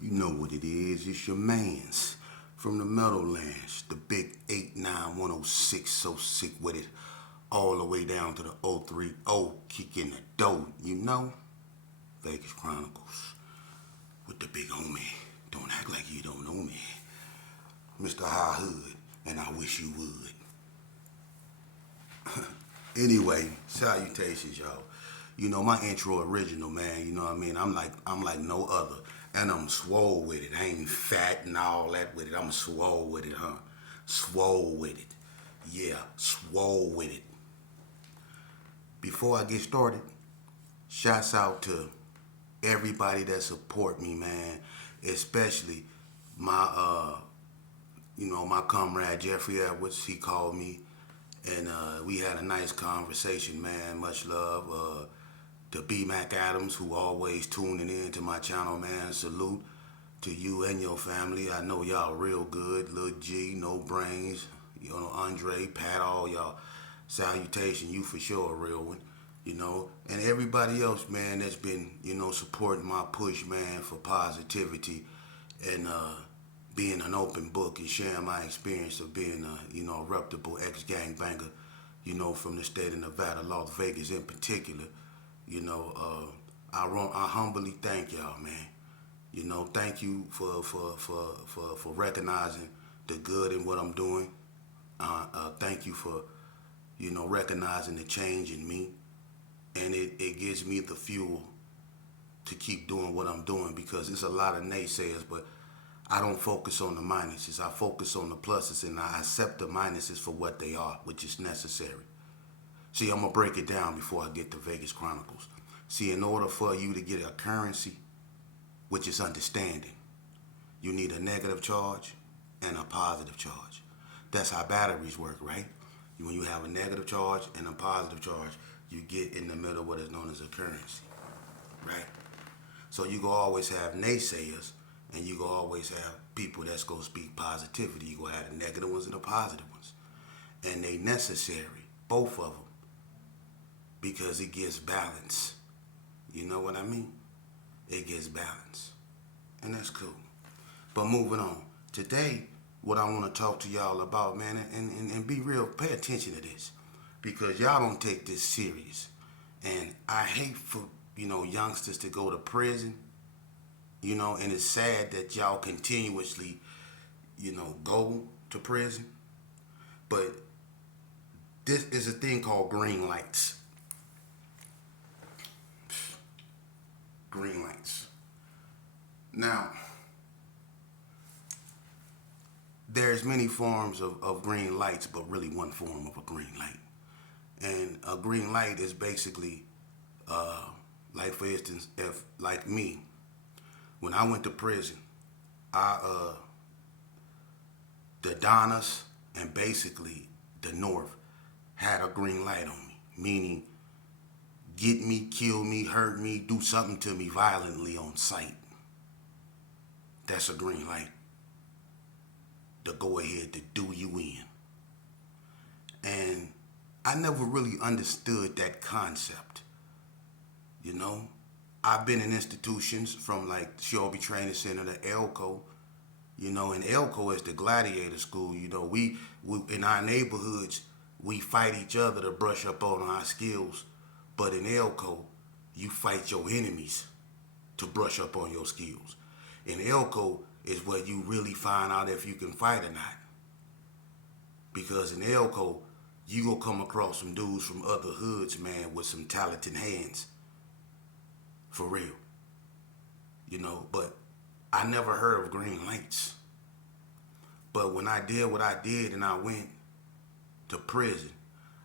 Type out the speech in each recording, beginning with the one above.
You know what it is. It's your mans from the Meadowlands, the big 89106, so sick with it. All the way down to the 030, kicking the dough, you know? Vegas Chronicles with the big homie. Don't act like you don't know me. Mr. High Hood, and I wish you would. Anyway, salutations, y'all. You know my intro original, man. You know what I mean? I'm like no other, and I'm swole with it. I ain't fat and all that with it. I'm swole with it, huh? Swole with it. Yeah, swole with it. Before I get started, shouts out to everybody that support me, man. Especially my my comrade Jeffrey Edwards. He called me and we had a nice conversation, man. Much love. To B Mac Adams, who always tuning in to my channel, man. Salute to you and your family. I know y'all real good. Lil G, No Brains, Andre, Pat, all y'all. Salutation, you for sure a real one. And everybody else, man, that's been, supporting my push, man, for positivity and being an open book and sharing my experience of being a reputable ex-gangbanger, from the state of Nevada, Las Vegas in particular. I humbly thank y'all, man. Thank you for recognizing the good in what I'm doing. Thank you for, recognizing the change in me. And it gives me the fuel to keep doing what I'm doing because there's a lot of naysayers, but I don't focus on the minuses. I focus on the pluses and I accept the minuses for what they are, which is necessary. See, I'm going to break it down before I get to Vegas Chronicles. See, in order for you to get a currency, which is understanding, you need a negative charge and a positive charge. That's how batteries work, right? When you have a negative charge and a positive charge, you get in the middle of what is known as a currency, right? So you gonna always have naysayers and you gonna always have people that's gonna speak positivity. You gonna have the negative ones and the positive ones. And they necessary, both of them, because it gives balance. You know what I mean? It gives balance. And that's cool. But moving on. Today, what I want to talk to y'all about, man, and be real, pay attention to this. Because y'all don't take this serious. And I hate for, youngsters to go to prison, and it's sad that y'all continuously, go to prison. But this is a thing called green lights. Green lights. Now, there's many forms of green lights, but really one form of a green light. And a green light is basically, like for instance, if like me, when I went to prison, the Donnas and basically the North had a green light on me, meaning get me, kill me, hurt me, do something to me violently on sight. That's a green light to go ahead to do you in. And I never really understood that concept. I've been in institutions from like Shelby Training Center to Elko, and Elko is the gladiator school. We in our neighborhoods, we fight each other to brush up on our skills. But in Elko, you fight your enemies to brush up on your skills. In Elko is where you really find out if you can fight or not. Because in Elko, you gonna come across some dudes from other hoods, man, with some talented hands. For real. But I never heard of green lights. But when I did what I did and I went to prison,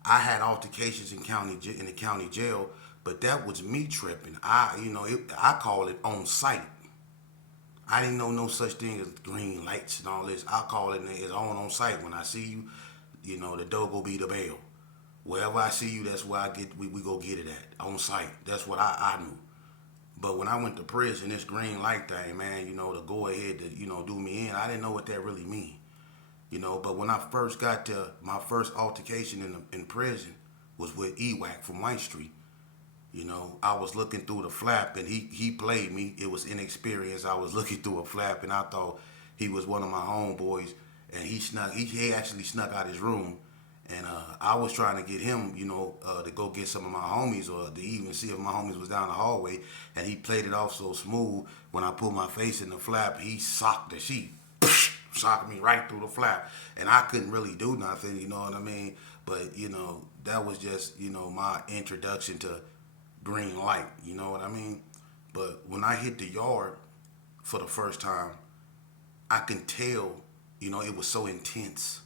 I had altercations in the county jail, but that was me tripping. I call it on sight. I didn't know no such thing as green lights and all this. I call it as on sight. When I see you, the dough go be the bail. Wherever I see you, that's where we go get it at, on sight. That's what I knew. But when I went to prison, this green light thing, man, to go ahead to, do me in, I didn't know what that really mean. But when I first got to my first altercation in prison was with EWAC from White Street. I was looking through the flap and he played me. It was inexperienced. I was looking through a flap and I thought he was one of my homeboys, and he actually snuck out his room, and I was trying to get him, to go get some of my homies or to even see if my homies was down the hallway, and he played it off so smooth. When I put my face in the flap, he socked the sheet, socked me right through the flap, and I couldn't really do nothing, you know what I mean? But that was just my introduction to green light, you know what I mean? But when I hit the yard for the first time, I can tell, it was so intense.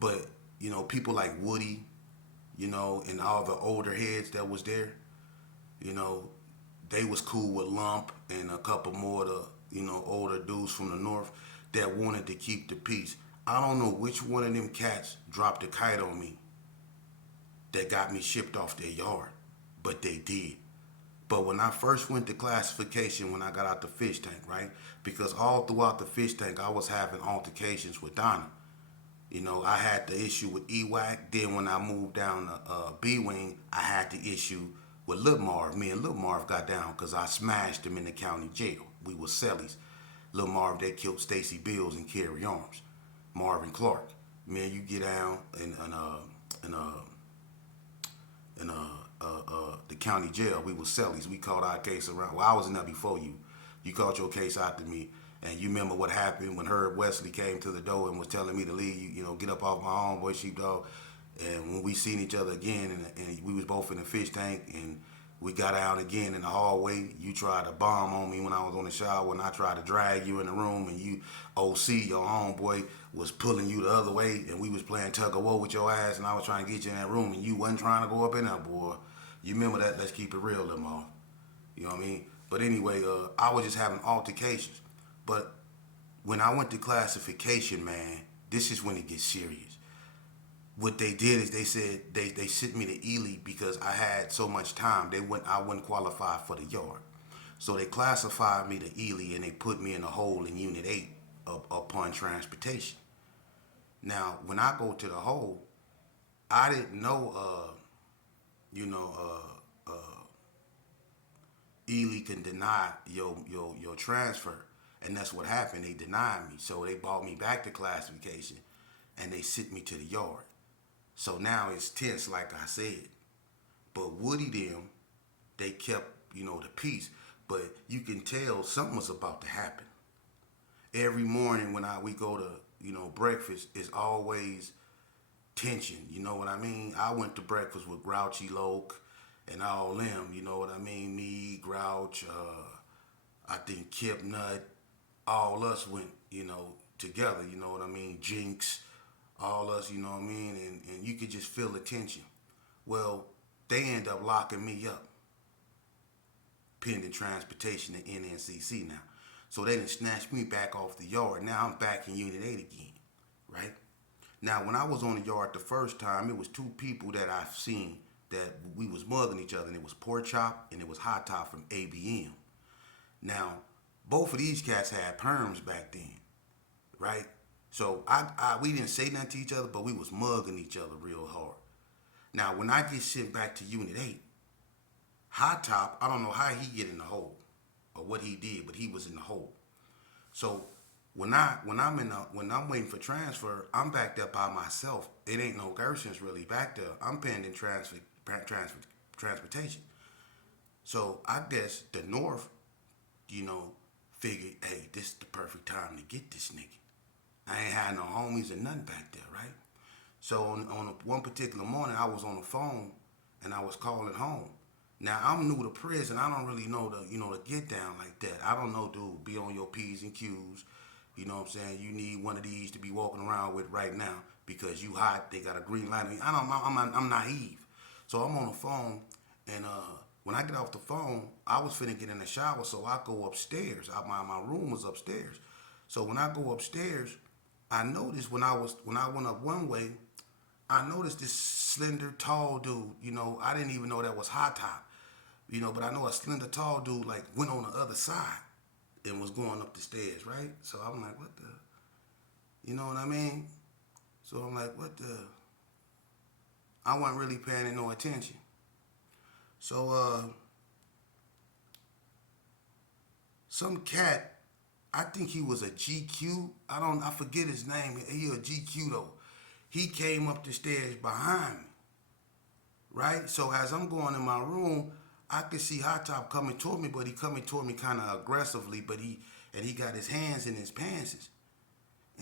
But, people like Woody, and all the older heads that was there, you know, they was cool with Lump and a couple more of the, older dudes from the north that wanted to keep the peace. I don't know which one of them cats dropped a kite on me that got me shipped off their yard, but they did. But when I first went to classification, when I got out the fish tank, right? Because all throughout the fish tank, I was having altercations with Donna. I had the issue with EWAC. Then when I moved down to B-Wing, I had the issue with Lil Marv. Me and Lil Marv got down because I smashed him in the county jail. We were cellies. Lil Marv, they killed Stacy Bills and Carry Arms. Marvin Clark. Man, you get down in the county jail. We were cellies. We called our case around. Well, I was in there before you. You called your case after me. And you remember what happened when Herb Wesley came to the door and was telling me to leave, get up off my homeboy sheepdog. And when we seen each other again, and we was both in the fish tank, and we got out again in the hallway, you tried to bomb on me when I was on the shower, and I tried to drag you in the room, and you, OC, your homeboy, was pulling you the other way, and we was playing tug of war with your ass, and I was trying to get you in that room, and you wasn't trying to go up in there, boy. You remember that? Let's keep it real, Lamar. You know what I mean? But anyway, I was just having altercations. But when I went to classification, man, this is when it gets serious. What they did is they said they sent me to Ely because I had so much time. I wouldn't qualify for the yard. So they classified me to Ely and they put me in a hole in Unit 8 upon transportation. Now, when I go to the hole, I didn't know, Ely can deny your transfer. And that's what happened. They denied me. So they brought me back to classification and they sent me to the yard. So now it's tense, like I said. But Woody them, they kept, the peace. But you can tell something was about to happen. Every morning when we go to, breakfast, it's always tension. You know what I mean? I went to breakfast with Grouchy Loke and all them, you know what I mean? Me, Grouch, I think Kip Nut, all us went, together, you know what I mean? Jinx, all us, you know what I mean? And you could just feel the tension. Well, they end up locking me up, pending transportation to NNCC now. So they done snatched me back off the yard. Now I'm back in Unit 8 again, right? Now, when I was on the yard the first time, it was two people that I've seen that we was mugging each other, and it was Pork Chop and it was Hot Top from ABM. Now, both of these cats had perms back then, right? So we didn't say nothing to each other, but we was mugging each other real hard. Now, when I get sent back to Unit 8, Hot Top, I don't know how he get in the hole or what he did, but he was in the hole. So when I'm waiting for transfer, I'm back there by myself. It ain't no Gersons really back there. I'm pending transportation. So I guess the North, figured, hey, this is the perfect time to get this nigga. I ain't had no homies or nothing back there, right? So on one particular morning, I was on the phone and I was calling home. Now I'm new to prison. I don't really know the get down like that. I don't know, dude. Be on your P's and Q's. You know what I'm saying? You need one of these to be walking around with right now because you hot. They got a green light on you. I'm naive. So I'm on the phone and when I get off the phone, I was finna get in the shower, so I go upstairs. My room was upstairs. So when I go upstairs, I noticed when I went up one way, I noticed this slender, tall dude. I didn't even know that was Hot Top. But I know a slender, tall dude like went on the other side and was going up the stairs, right? So I'm like, what the? You know what I mean? So I'm like, what the? I wasn't really paying no attention. So some cat, I think he was a GQ. I forget his name. He a GQ though. He came up the stairs behind me, right? So as I'm going in my room, I could see Hot Top coming toward me, but he coming toward me kind of aggressively. But he got his hands in his pants,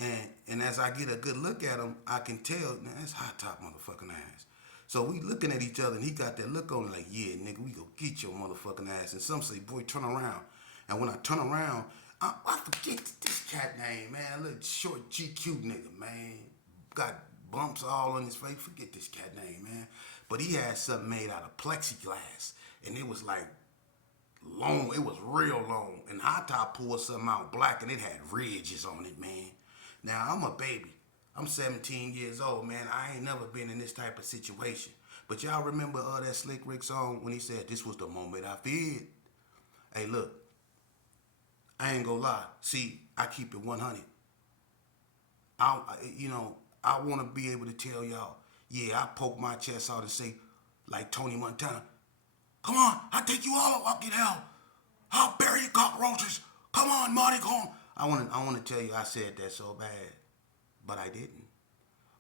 and as I get a good look at him, I can tell, man, that's Hot Top motherfucking ass. So we looking at each other, and he got that look on him like, yeah, nigga, we go get your motherfucking ass. And some say, boy, turn around. And when I turn around, I forget this cat name, man. Little short GQ nigga, man. Got bumps all on his face. Forget this cat name, man. But he had something made out of plexiglass, and it was like long. It was real long. And Hot Top pulled something out black, and it had ridges on it, man. Now I'm a baby. I'm 17 years old, man. I ain't never been in this type of situation. But y'all remember that Slick Rick song when he said, "This was the moment I feared." Hey, look, I ain't gonna lie. See, I keep it 100. I want to be able to tell y'all, yeah, I poke my chest out and say, like Tony Montana, "Come on, I'll take you all up, get hell. I'll bury you cockroaches. Come on, Marty, come." I want to tell you I said that so bad, but I didn't.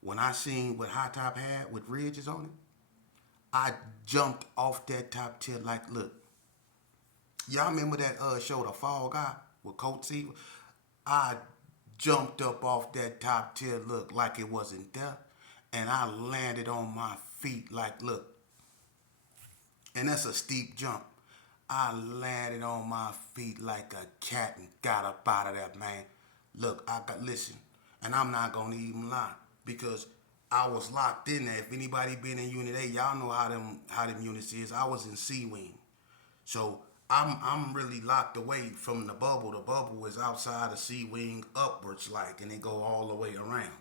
When I seen what Hot Top had with ridges on it, I jumped off that top tier like, look, y'all remember that show, The Fall Guy, with Coach C? I jumped up off that top tier, look, like it wasn't there, and I landed on my feet like, look, and that's a steep jump. I landed on my feet like a cat and got up out of that, man. Look, listen, and I'm not gonna even lie because I was locked in there. If anybody been in Unit A, y'all know how them units is. I was in C Wing, so I'm really locked away from the bubble. The bubble is outside of C Wing upwards, like, and it go all the way around,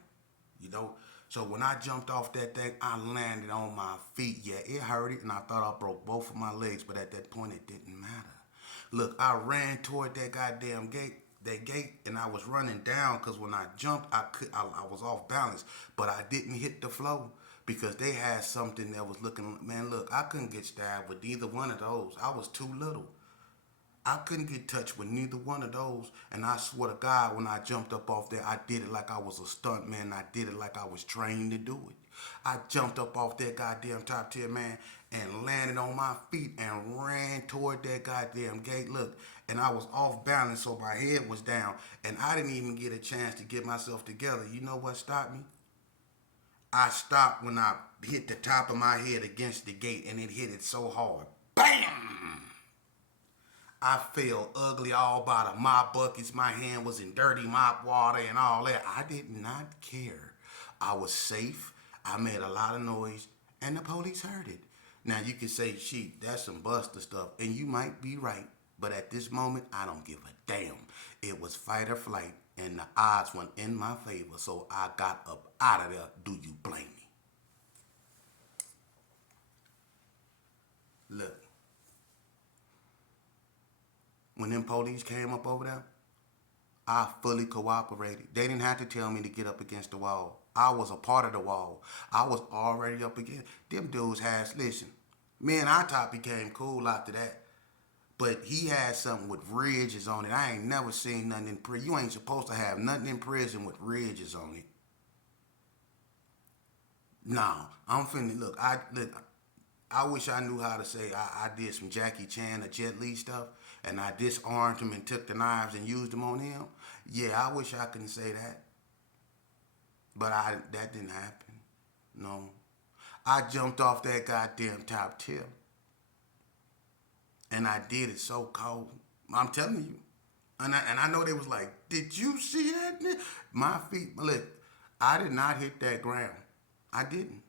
you know. So when I jumped off that thing, I landed on my feet. Yeah, it hurt it, and I thought I broke both of my legs, but at that point, it didn't matter. Look, I ran toward that goddamn gate, and I was running down because when I jumped, I was off balance, but I didn't hit the floor because they had something that was looking. Man, look, I couldn't get stabbed with either one of those. I was too little. I couldn't get touched with neither one of those. And I swear to God, when I jumped up off there, I did it like I was a stunt man. I did it like I was trained to do it. I jumped up off that goddamn top tier, man, and landed on my feet and ran toward that goddamn gate. Look, and I was off balance, so my head was down. And I didn't even get a chance to get myself together. You know what stopped me? I stopped when I hit the top of my head against the gate, and it hit it so hard. Bam! I felt ugly all by the mop buckets. My hand was in dirty mop water and all that. I did not care. I was safe. I made a lot of noise, and the police heard it. Now you can say, "Sheep, that's some Buster stuff," and you might be right. But at this moment, I don't give a damn. It was fight or flight, and the odds went in my favor, so I got up out of there. Do you blame me? Look, when them police came up over there, I fully cooperated. They didn't have to tell me to get up against the wall. I was a part of the wall. I was already up against. Them dudes has, listen, me and I top became cool after that. But he had something with ridges on it. I ain't never seen nothing in prison. You ain't supposed to have nothing in prison with ridges on it. No, I'm finna look. I wish I knew how to say I did some Jackie Chan or Jet Li stuff, and I disarmed him and took the knives and used them on him. Yeah, I wish I could say that, but that didn't happen. No, I jumped off that goddamn top tier, and I did it so cold. I'm telling you, and I know they was like, "Did you see that?" My feet, look, I did not hit that ground. I didn't.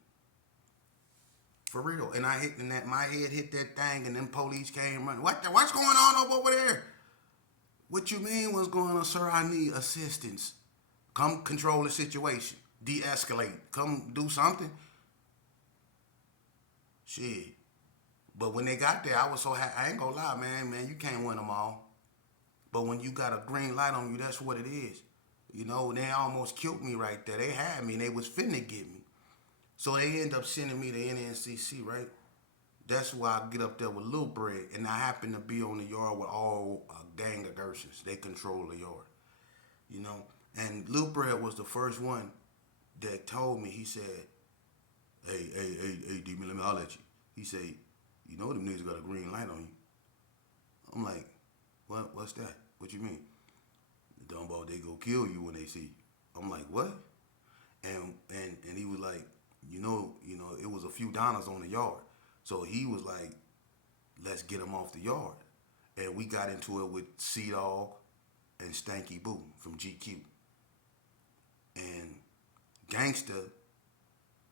For real. And I hit and that my head hit that thing and then police came running. What's going on over there? What you mean what's going on, sir? I need assistance. Come control the situation. De-escalate. Come do something. Shit. But when they got there, I was so happy. I ain't gonna lie, man, you can't win them all. But when you got a green light on you, that's what it is. You know, they almost killed me right there. They had me and they was finna get me. So they end up sending me to NNCC, right? That's why I get up there with Lil Bread, and I happen to be on the yard with all a gang of Gershons. They control the yard, you know. And Lil Bread was the first one that told me. He said, "Hey, D-Man, let me holler at you." He said, "You know them niggas got a green light on you." I'm like, "What? What's that? What you mean?" The dumbo, they go kill you when they see you. I'm like, "What?" And he was like, it was a few Donnas on the yard. So he was like, let's get him off the yard. And we got into it with Sea Dog and Stanky Boo from GQ. And Gangsta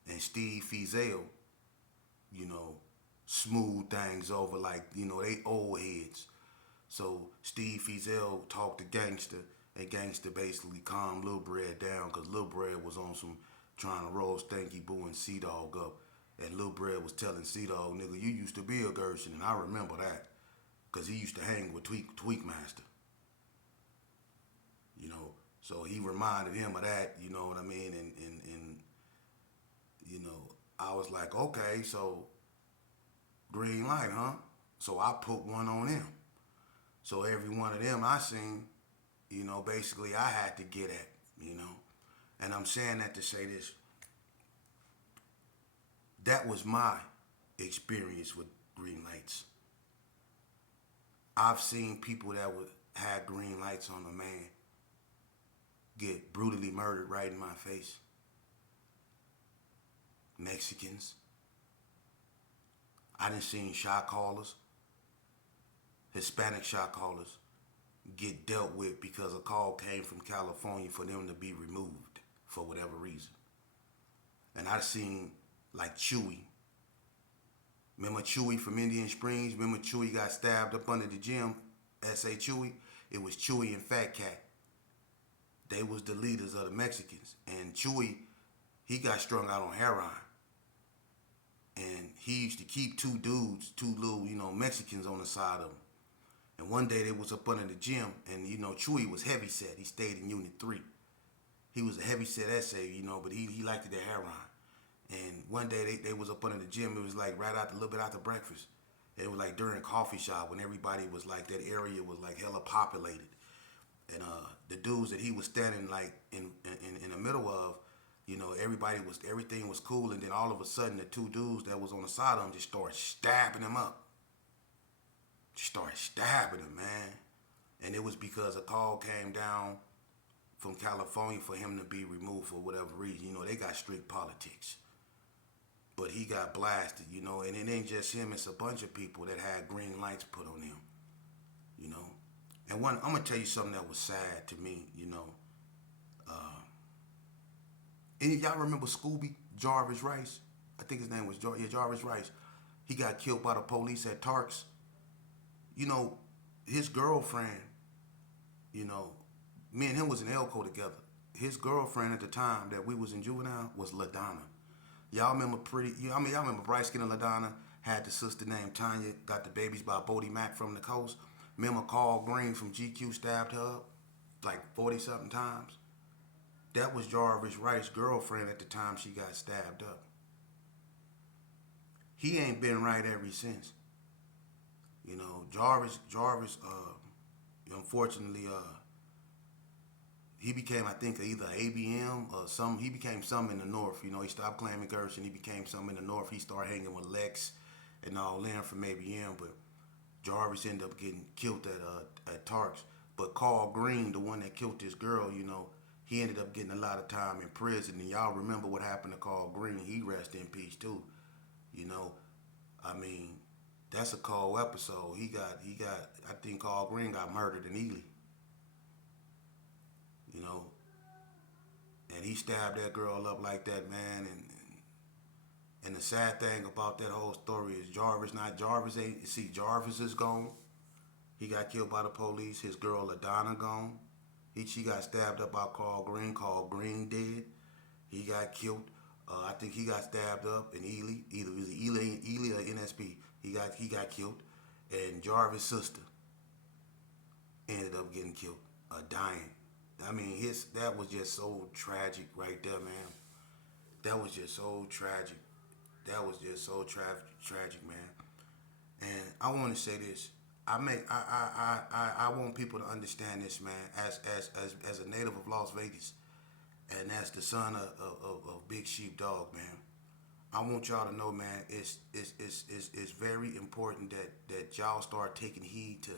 and Steve Feazell, you know, smooth things over like, they old heads. So Steve Feazell talked to Gangsta, and Gangsta basically calmed Lil Bread down because Lil Bread was on some trying to roll Stanky Boo and Sea Dog up. And Lil Bread was telling Sea Dog, nigga, you used to be a Gershon, and I remember that because he used to hang with Tweakmaster, you know. So he reminded him of that, you know what I mean? And I was like, okay, so green light, huh? So I put one on him. So every one of them I seen, basically I had to get at, you know. And I'm saying that to say this. That was my experience with green lights. I've seen people that would have green lights on a man get brutally murdered right in my face. Mexicans. I done seen shot callers, Hispanic shot callers, get dealt with because a call came from California for them to be removed for whatever reason. And I seen like Chewy. Remember Chewy from Indian Springs? Remember Chewy got stabbed up under the gym? S.A. Chewy? It was Chewy and Fat Cat. They was the leaders of the Mexicans. And Chewy, he got strung out on heroin. And he used to keep two dudes, two little, Mexicans on the side of him. And one day they was up under the gym, and, Chewy was heavy set. He stayed in Unit 3. He was a heavy set essay, but he liked the heroin. And one day they was up under the gym. It was like right after a little bit after breakfast. It was like during coffee shop when everybody was like, that area was like hella populated. And the dudes that he was standing like in the middle of, everything was cool. And then all of a sudden the two dudes that was on the side of him just started stabbing him up. Just started stabbing him, man. And it was because a call came down from California for him to be removed for whatever reason. They got strict politics. But he got blasted, and it ain't just him, it's a bunch of people that had green lights put on them, And I'm gonna tell you something that was sad to me, Any of y'all remember Scooby, Jarvis Rice? I think his name was Jarvis Rice. He got killed by the police at Tarks. His girlfriend, me and him was in Elko together. His girlfriend at the time that we was in juvenile was LaDonna. Y'all remember y'all remember Bright Skin and LaDonna had the sister named Tanya, got the babies by Bodie Mac from the coast. Remember Carl Green from GQ stabbed her up like 40 something times? That was Jarvis Rice's girlfriend at the time she got stabbed up. He ain't been right ever since. Jarvis, unfortunately, he became, I think, either ABM or some. He became some in the north. He stopped claiming Gershon. He became some in the north. He started hanging with Lex and all them from ABM. But Jarvis ended up getting killed at Tarks. But Carl Green, the one that killed this girl, he ended up getting a lot of time in prison. And y'all remember what happened to Carl Green? He rested in peace too. I mean, that's a cold episode. He got. I think Carl Green got murdered in Ely. And he stabbed that girl up like that, man. And the sad thing about that whole story is Jarvis is gone. He got killed by the police. His girl LaDonna gone. She got stabbed up by Carl Green. Carl Green dead. He got killed. I think he got stabbed up in Ely. Either it was Ely or NSP. He got killed. And Jarvis' sister ended up getting killed, dying. I mean, that was just so tragic right there, man. That was just so tragic. That was just so tragic, man. And I want to say this. I want people to understand this, man. As a native of Las Vegas, and as the son of Big Sheep Dog, man. I want y'all to know, man. It's very important that y'all start taking heed to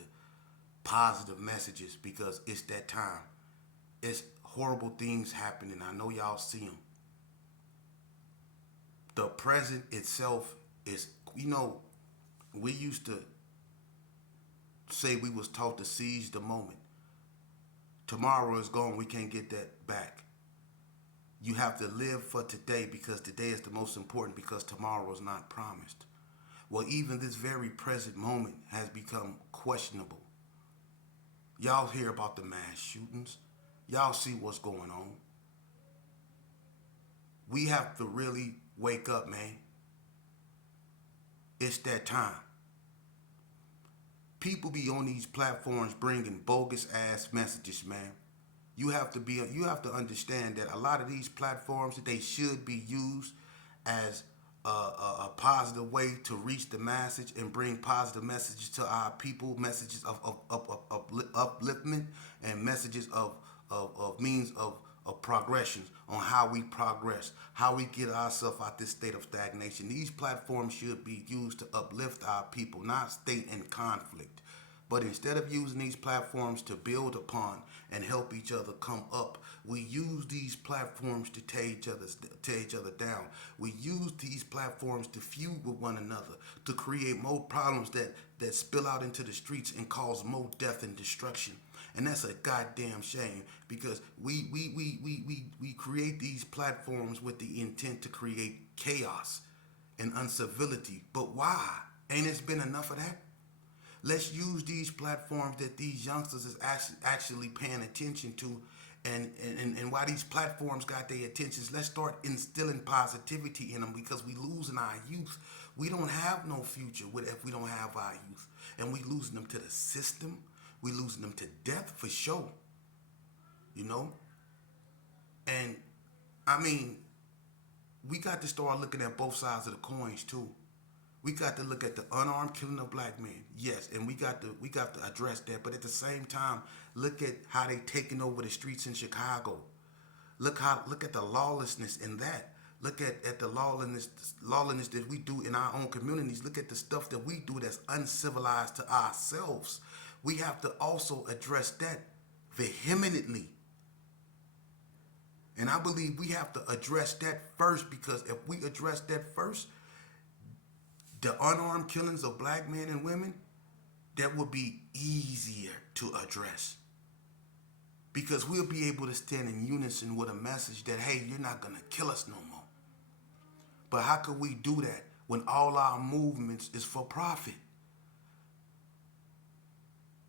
positive messages because it's that time. It's horrible things happening. I know y'all see them. The present itself is, we used to say we was taught to seize the moment. Tomorrow is gone. We can't get that back. You have to live for today because today is the most important because tomorrow is not promised. Well, even this very present moment has become questionable. Y'all hear about the mass shootings. Y'all see what's going on. We have to really wake up, man. It's that time. People be on these platforms bringing bogus ass messages, man. You have to understand that a lot of these platforms they should be used as a positive way to reach the message and bring positive messages to our people, messages of upliftment and messages of means of progression on how we progress, how we get ourselves out this state of stagnation. These platforms should be used to uplift our people, not stay in conflict. But instead of using these platforms to build upon and help each other come up, we use these platforms to tear each other down. We use these platforms to feud with one another, to create more problems that spill out into the streets and cause more death and destruction. And that's a goddamn shame because we create these platforms with the intent to create chaos and uncivility. But why? Ain't it been enough of that? Let's use these platforms that these youngsters is actually paying attention to, and why these platforms got their attentions. Let's start instilling positivity in them because we losing our youth. We don't have no future if we don't have our youth, and we losing them to the system. We losing them to death for sure. And I mean, we got to start looking at both sides of the coins too. We got to look at the unarmed killing of black men, yes, and we got to address that. But at the same time, look at how they taking over the streets in Chicago. Look at the lawlessness in that. Look at the lawlessness that we do in our own communities. Look at the stuff that we do that's uncivilized to ourselves. We have to also address that vehemently. And I believe we have to address that first because if we address that first, the unarmed killings of black men and women, that will be easier to address. Because we'll be able to stand in unison with a message that, hey, you're not going to kill us no more. But how could we do that when all our movements is for profit?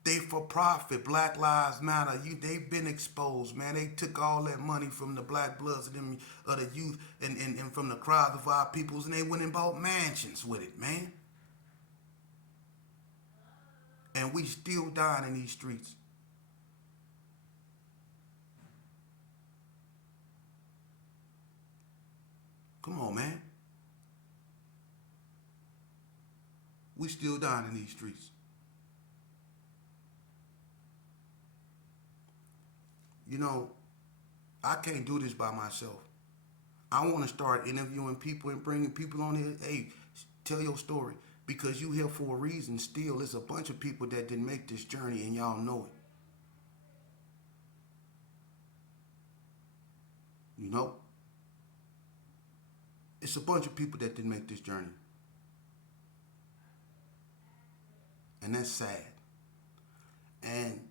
They for profit. Black Lives Matter. They've been exposed, man. They took all that money from the black bloods of the youth and from the crowds of our peoples, and they went and bought mansions with it, man. And we still dying in these streets. Come on, man. We still dying in these streets. I can't do this by myself. I want to start interviewing people and bringing people on here. Hey, tell your story. Because you here for a reason still. There's a bunch of people that didn't make this journey and y'all know it. It's a bunch of people that didn't make this journey. And that's sad. And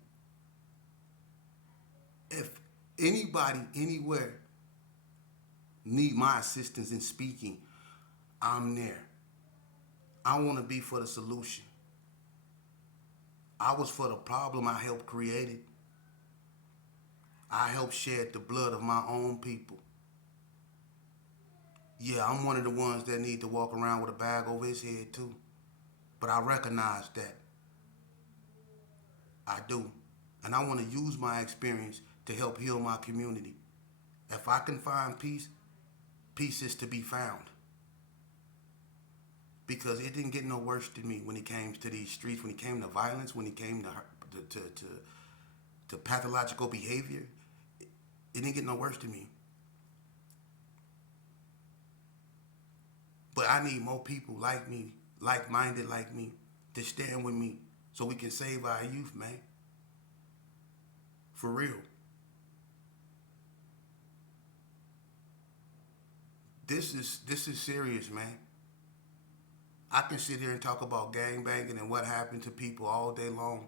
if anybody, anywhere, need my assistance in speaking, I'm there. I want to be for the solution. I was for the problem I helped create it. I helped shed the blood of my own people. Yeah, I'm one of the ones that need to walk around with a bag over his head too. But I recognize that. I do. And I want to use my experience to help heal my community. If I can find peace, peace is to be found. because it didn't get no worse than me when it came to these streets, when it came to violence, when it came to pathological behavior. It didn't get no worse than me. But I need more people like me, like-minded like me, to stand with me so we can save our youth, man. For real. This is serious, man. I can sit here and talk about gang banging and what happened to people all day long,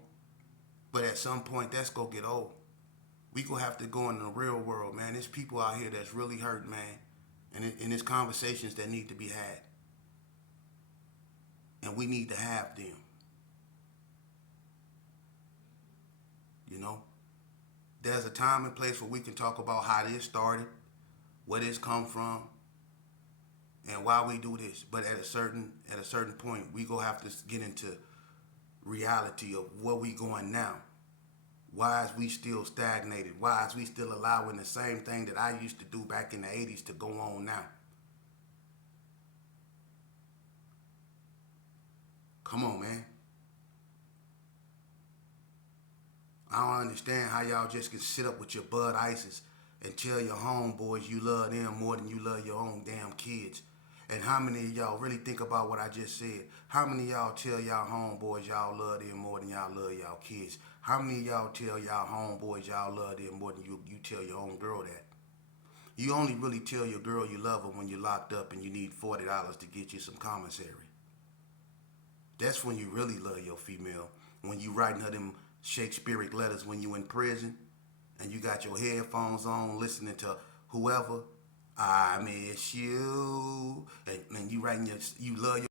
but at some point that's gonna get old. We gonna have to go in the real world, man. There's people out here that's really hurt, man, and there's conversations that need to be had, and we need to have them. You know, there's a time and place where we can talk about how this started, where this come from, and why we do this. But at a certain point, we gonna have to get into reality of where we going now. Why is we still stagnated? Why is we still allowing the same thing that I used to do back in the 80s to go on now? Come on, man. I don't understand how y'all just can sit up with your Bud Ices and tell your homeboys you love them more than you love your own damn kids. And how many of y'all really think about what I just said? How many of y'all tell y'all homeboys y'all love them more than y'all love y'all kids? How many of y'all tell y'all homeboys y'all love them more than you tell your own girl that? You only really tell your girl you love her when you're locked up and you need $40 to get you some commissary. That's when you really love your female. When you writing her them Shakespearean letters when you in prison and you got your headphones on listening to whoever. I miss you. And you writing you love your